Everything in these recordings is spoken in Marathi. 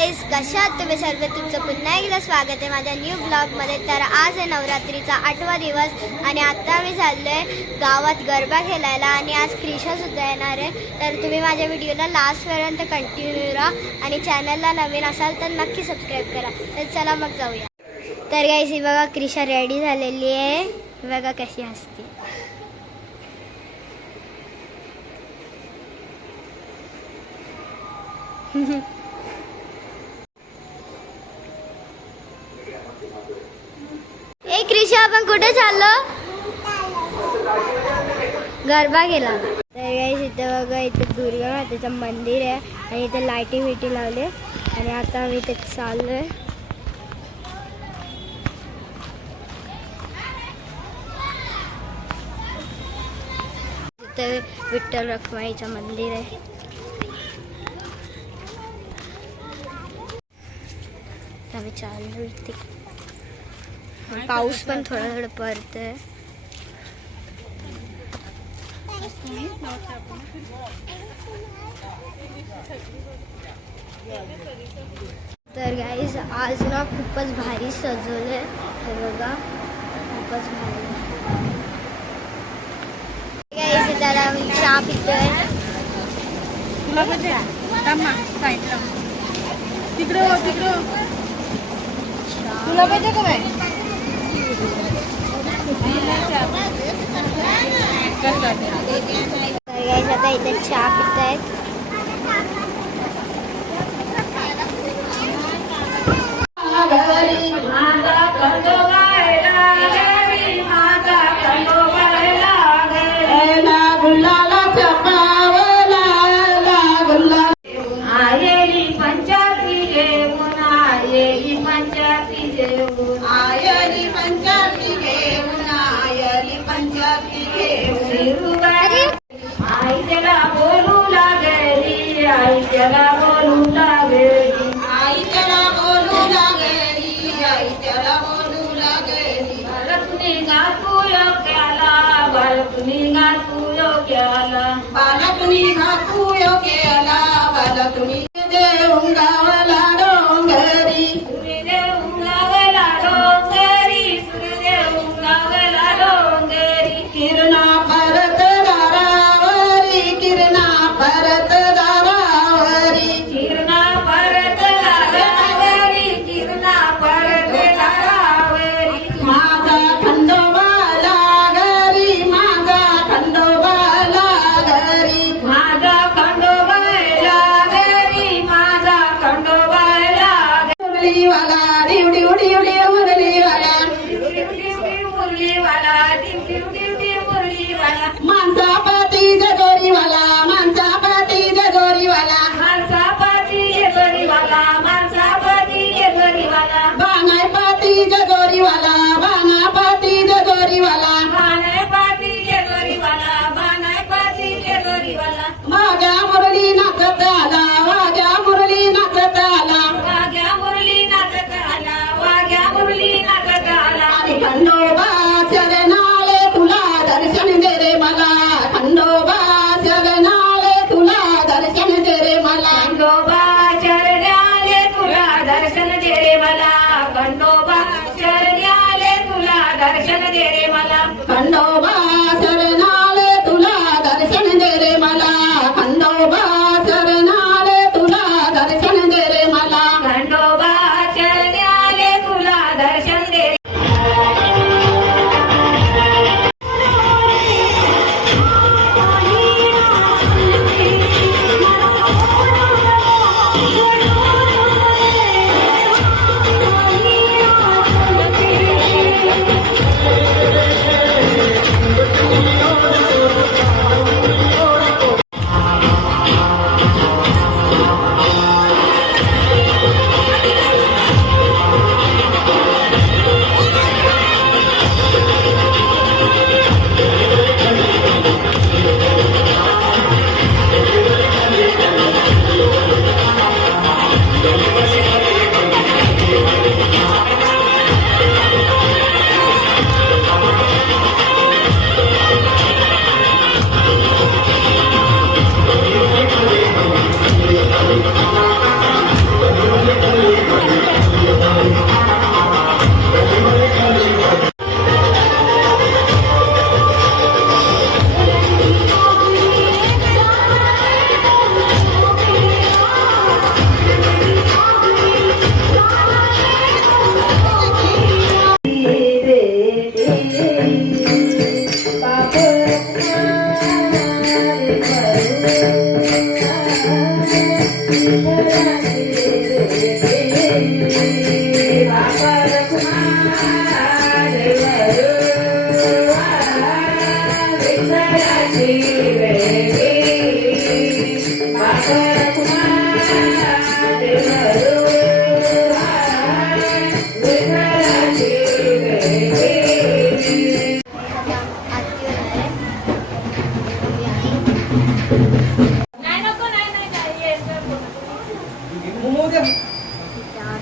गाईस, कशा आहात तुम्ही सर्व? तुमचं पुन्हा एकदा स्वागत आहे माझ्या न्यू ब्लॉगमध्ये. तर आज आहे नवरात्रीचा 8वा दिवस आणि आता आम्ही चाललोय गावात गरबा खेळायला आणि आज क्रिशा सुद्धा येणार आहे. तर तुम्ही माझ्या व्हिडिओला लास्टपर्यंत कंटिन्यू राहा आणि चॅनलला नवीन असाल तर नक्की सबस्क्राईब करा. तर चला मग जाऊया. तर गाईस, ही बघा क्रिशा रेडी झालेली आहे. बघा कशी हसते. ए क्रिशा, आपण कुठे चाललो? गरबा गेला. तर गाईस, इथं बघा, इथं दुर्गा मातेचं मंदिर आहे आणि इथे लाईटी बिटी लावले आणि आता आम्ही इथे चाललोय. इथे विठ्ठल रखुमाईचं मंदिर आहे. आम्ही चाललो इथे. पाऊस पण थोडा थोडा पडतोय. तर गाईस, आज ना खूपच भारी सजवलंय. हे बघा, खूपच भारी. गाईस, त्याला आम्ही चहा पितोय. तुला पाहिजे का बाई? आता इथे चहा पितायत. आई त्याला बोलू लागली, आई त्याला बोलू लागली, आई त्याला बोलू लागली, आई त्याला बोलू लागली. बालकुनी घातू योग्याला, बालकुनी घातू योग्याला, बालकुनी घातू योग्याला, बालकुनी देऊन गावाला डोंगरी, सूर्यदेव गावाला डोंगरी, सूर्यदेव गावाला डोंगरी. किरणा परत दारावरी, किरणा परत दारावरी, किरणा परत दारावरी, किरणा परत दारावरी. माझा खंडोबा लागरी, माझा खंडोबा लागरी, माझा खंडोबा लागरी, माझा खंडोबा लागरी. वाला डिवडी उडी उडी मुरली वाला, मुरली वाला, डिवडी उडी मुरली वाला. माणसा पाती जगोरी वाला, माणसा पाती जगोरी वाला, माणसा पाती जगोरी वाला, माणसा पाती जगोरी वाला. बाणाय पाती जगोरी वाला, बाणा पाती जगोरी वाला, बाणाय पाती जगोरी वाला, बाणाय पाती जगोरी वाला. वाघ्या मुरली नाचत आला, वाघ्या मुरली नाचत आला, वाघ्या मुरली नाचत आला, वाघ्या मुरली नाचत आला. आणि खंडोबा चरणाले तुला दर्शन दे रे मला, खंडोबा चरणाले तुला दर्शन दे रे मला, खंडोबा चरणाले तुला दर्शन दे रे मला, खंडोबा चरणाले तुला दर्शन दे रे मला, खंडोबा चरणाले तुला दर्शन दे रे मला, खंडोबा चरणाले तुला दर्शन दे रे मला, खंडोबा चरणाले तुला दर्शन दे रे.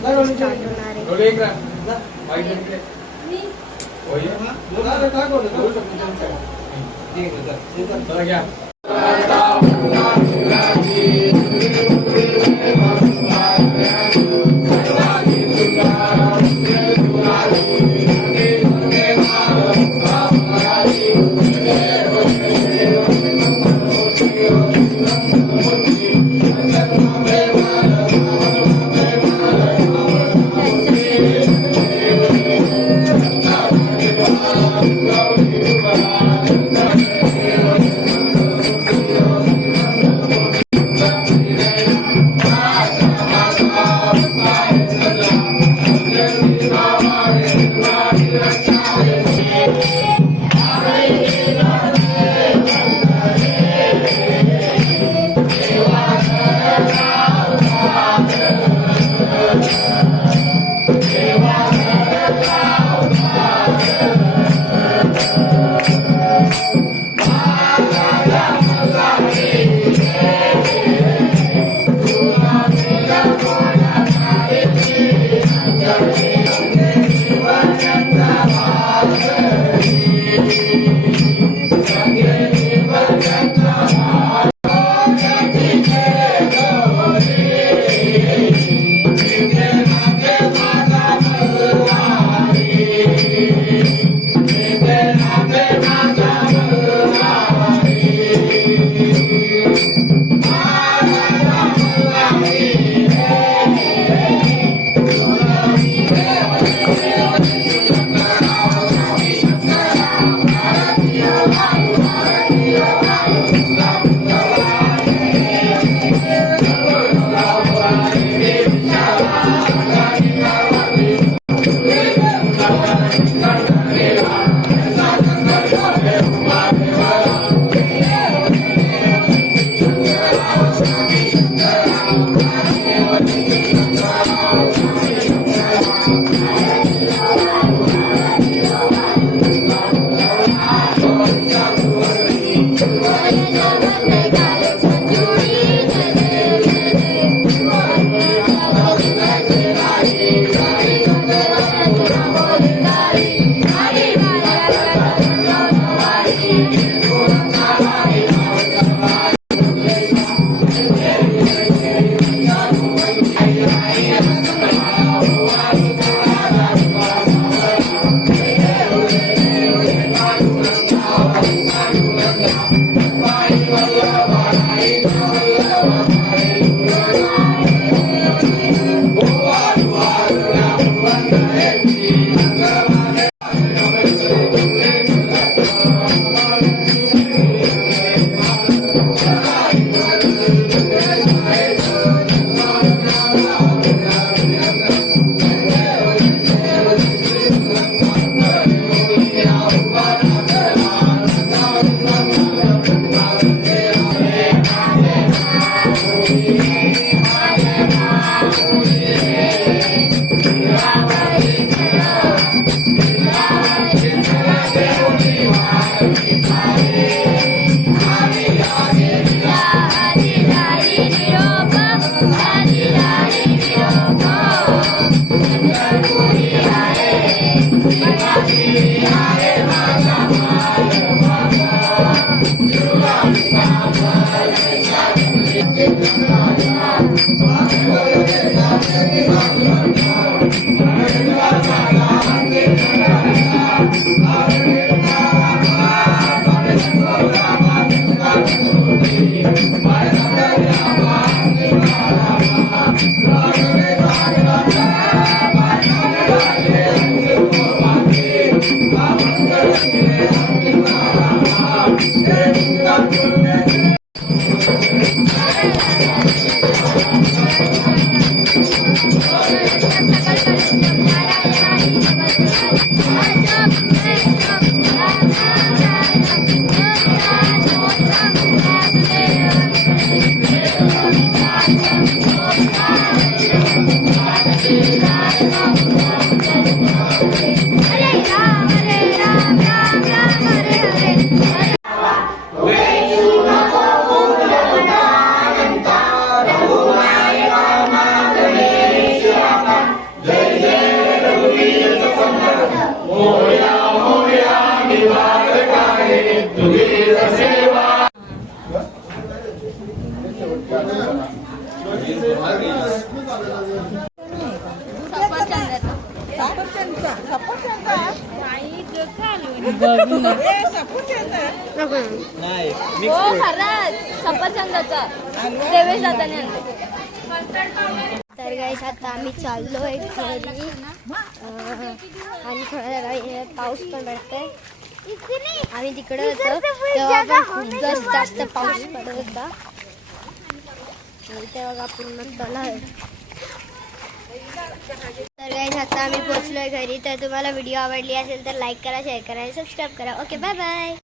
आरती स्टार्ट होणार आहे. सफरचंदाचा देवेश दादाने तर गाईस आता आम्ही चाललोय घरी आणि थोडा जरा पाऊस पण पडतोय. आम्ही तिकडे होतो तेव्हा पण खूप जास्त पाऊस पडत होता. तेव्हा पूर्ण तलाव आहे. तर गाईस आता आम्ही पोहोचलोय घरी. तर तुम्हाला व्हिडिओ आवडली असेल तर लाईक करा, शेअर करा आणि सबस्क्राईब करा. Okay, bye bye.